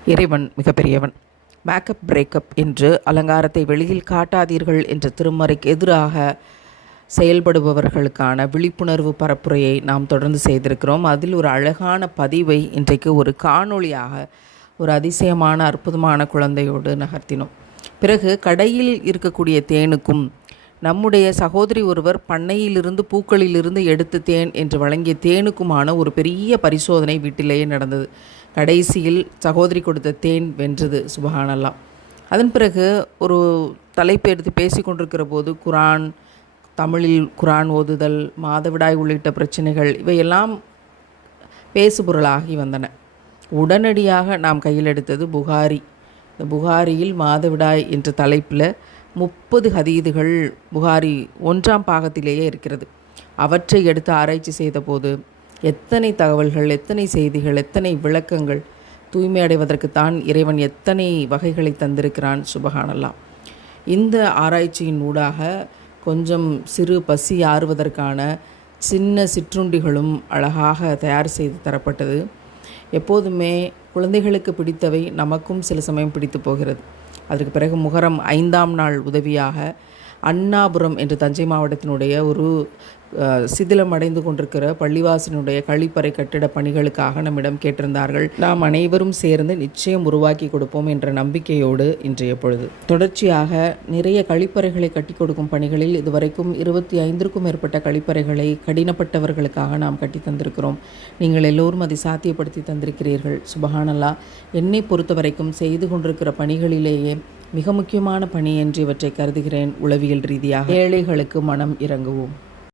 இறைவன் மிகப்பெரியவன். Makeup breakup என்று அலங்காரத்தை வெளியில் காட்டாதீர்கள் என்ற திருமறைக்கு எதிராக செயல்படுபவர்களுக்கான விழிப்புணர்வு பரப்புரையை நாம் தொடர்ந்து செய்திருக்கிறோம். அதில் ஒரு அழகான பதிவை இன்றைக்கு ஒரு காணொளியாக ஒரு அதிசயமான அற்புதமான குழந்தையோடு நகர்த்தினோம். பிறகு கடையில் இருக்கக்கூடிய தேனுக்கும் நம்முடைய சகோதரி ஒருவர் பண்ணையிலிருந்து பூக்களிலிருந்து எடுத்து தேன் என்று வழங்கிய தேனுக்குமான ஒரு பெரிய பரிசோதனை வீட்டிலேயே நடந்தது. கடைசியில் சகோதரி கொடுத்த தேன் வென்றது. சுபஹானல்லாஹ். அதன் பிறகு ஒரு தலைப்பு எடுத்து பேசி கொண்டிருக்கிற போது குரான், தமிழில் குரான் ஓதுதல், மாதவிடாய் உள்ளிட்ட பிரச்சனைகள் இவையெல்லாம் பேசுபொருளாகி வந்தன. உடனடியாக நாம் கையில் எடுத்தது புகாரி. இந்த புகாரியில் மாதவிடாய் என்ற தலைப்பில் 30 ஹதீதுகள் புகாரி 1ஆம் பாகத்திலேயே இருக்கிறது. அவற்றை எடுத்து ஆராய்ச்சி செய்த போது எத்தனை தகவல்கள், எத்தனை செய்திகள், எத்தனை விளக்கங்கள், தூய்மை அடைவதற்குத்தான் இறைவன் எத்தனை வகைகளை தந்திருக்கிறான். சுபஹானல்லாஹ். இந்த ஆராய்ச்சியின் ஊடாக கொஞ்சம் சிறு பசி ஆறுவதற்கான சின்ன சிற்றுண்டிகளும் அழகாக தயார் செய்து தரப்பட்டது. எப்போதுமே குழந்தைகளுக்கு பிடித்தவை நமக்கும் சில சமயம் பிடித்து போகிறது. அதற்கு பிறகு முகரம் 5ஆம் நாள் உதவியாக அண்ணாபுரம் என்று தஞ்சை மாவட்டத்தினுடைய ஒரு சிதிலமடைந்து கொண்டிருக்கிற பள்ளிவாசனுடைய கழிப்பறை கட்டிட பணிகளுக்காக நம்மிடம் கேட்டிருந்தார்கள். நாம் அனைவரும் சேர்ந்து நிச்சயம் உருவாக்கி கொடுப்போம் என்ற நம்பிக்கையோடு இன்றைய பொழுது தொடர்ச்சியாக நிறைய கழிப்பறைகளை கட்டி கொடுக்கும் பணிகளில் இதுவரைக்கும் 25க்கும் மேற்பட்ட கழிப்பறைகளை கடினப்பட்டவர்களுக்காக நாம் கட்டி தந்திருக்கிறோம். நீங்கள் எல்லோரும் அதை சாத்தியப்படுத்தி தந்திருக்கிறீர்கள். சுபஹானல்லாஹ். என்னை பொறுத்த வரைக்கும் செய்து கொண்டிருக்கிற பணிகளிலேயே மிக முக்கியமான பணி என்று இவற்றை கருதுகிறேன். உளவியல் ரீதியாக ஏழைகளுக்கு மனம் இறங்குவோம்.